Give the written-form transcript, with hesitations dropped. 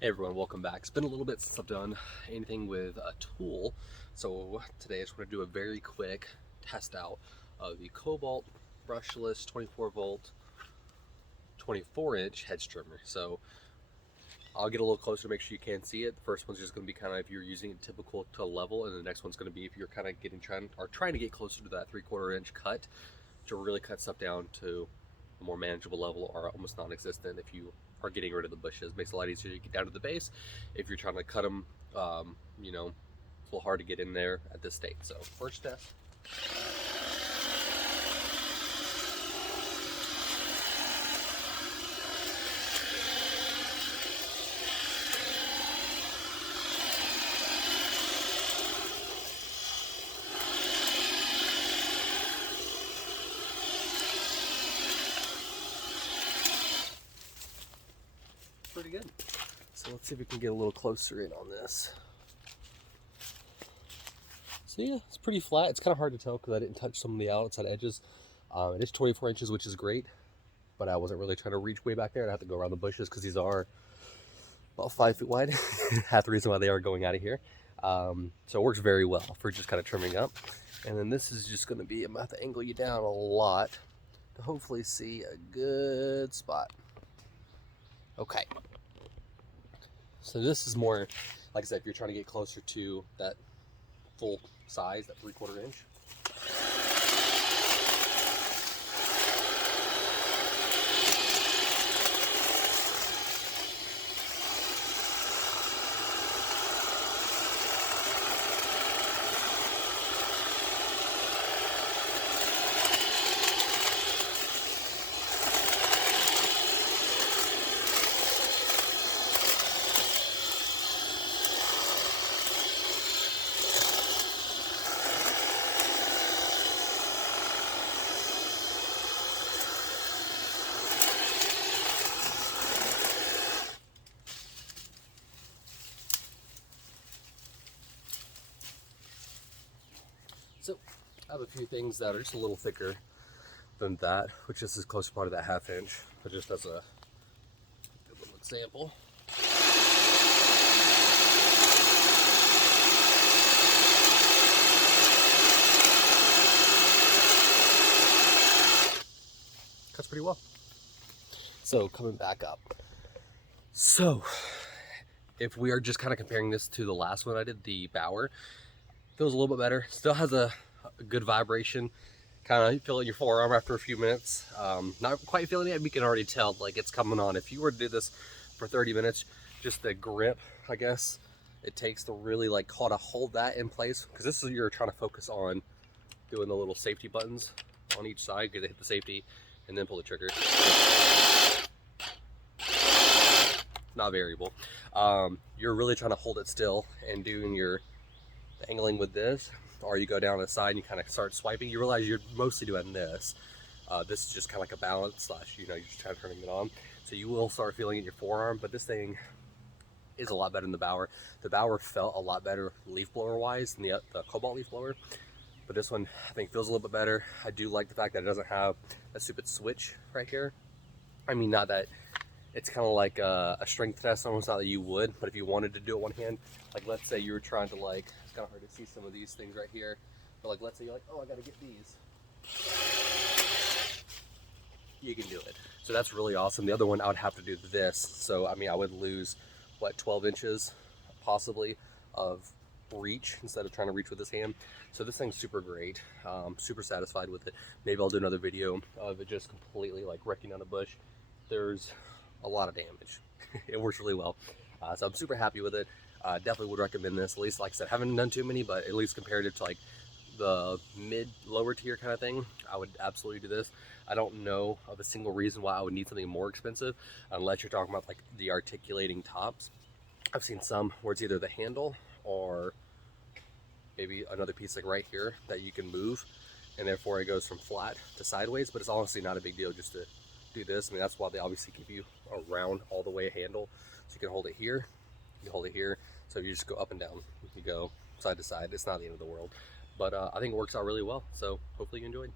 Hey everyone, welcome back. It's been a little bit since I've done anything with a tool, so today I just want to do a very quick test out of the Kobalt brushless 24 volt 24-inch hedge trimmer. So I'll get a little closer to make sure you can see it. The first one's just going to be kind of if you're using it typical to level, and the next one's going to be if you're kind of trying to get closer to that 3/4 inch cut to really cut stuff down to a more manageable level or almost non-existent if you are getting rid of the bushes. Makes it a lot easier to get down to the base. If you're trying to cut them, it's a little hard to get in there at this state. So first test. Pretty good. So let's see if we can get a little closer in on this. So yeah, it's pretty flat. It's kind of hard to tell because I didn't touch some of the outside edges. It is 24 inches, which is great, but I wasn't really trying to reach way back there. I'd have to go around the bushes because these are about 5 feet wide. Half the reason why they are going out of here. So it works very well for just kind of trimming up. And then this is just going to be, I'm going to have to angle you down a lot to hopefully see a good spot. Okay. So this is more, like I said, if you're trying to get closer to that full size, that 3/4 inch. So I have a few things that are just a little thicker than that, which is the closer part of that 1/2 inch, but just as a little example. Cuts pretty well. So coming back up. So if we are just kind of comparing this to the last one I did, the Bauer, feels a little bit better. Still has a good vibration. Kind of feel it in your forearm after a few minutes. Not quite feeling it, but you can already tell like it's coming on. If you were to do this for 30 minutes, just the grip, I guess, it takes to really like how to hold that in place. Because this is you're trying to focus on doing the little safety buttons on each side. Because they hit the safety and then pull the trigger. Not variable. You're really trying to hold it still and doing your angling with this, or you go down the side and you kind of start swiping. You realize you're mostly doing this. This is just kind of like a balance slash, you're just trying to turn it on. So you will start feeling it in your forearm, but this thing is a lot better than the Bauer. The Bauer felt a lot better leaf blower wise than the Kobalt leaf blower, but this one I think feels a little bit better. I do like the fact that it doesn't have that stupid switch right here. I mean, not that it's kind of like a strength test, almost. Not that you would, but if you wanted to do it one hand, like let's say you were trying to like, it's kind of hard to see some of these things right here, but like let's say you're like, oh, I gotta get these, you can do it. So that's really awesome. The other one I would have to do this, so I mean I would lose what, 12 inches possibly of reach instead of trying to reach with this hand. So this thing's super great. Super satisfied with it. Maybe I'll do another video of it just completely like wrecking down a bush. There's a lot of damage. It works really well. So I'm super happy with it. Definitely would recommend this. At least, like I said, haven't done too many, but at least compared it to like the lower tier kind of thing, I would absolutely do this. I don't know of a single reason why I would need something more expensive unless you're talking about like the articulating tops. I've seen some where it's either the handle or maybe another piece like right here that you can move, and therefore it goes from flat to sideways, but it's honestly not a big deal just to do this. I mean, that's why they obviously give you a round all the way handle, so you can hold it here, you can hold it here, so you just go up and down, you go side to side. It's not the end of the world, but I think it works out really well, so hopefully you enjoyed.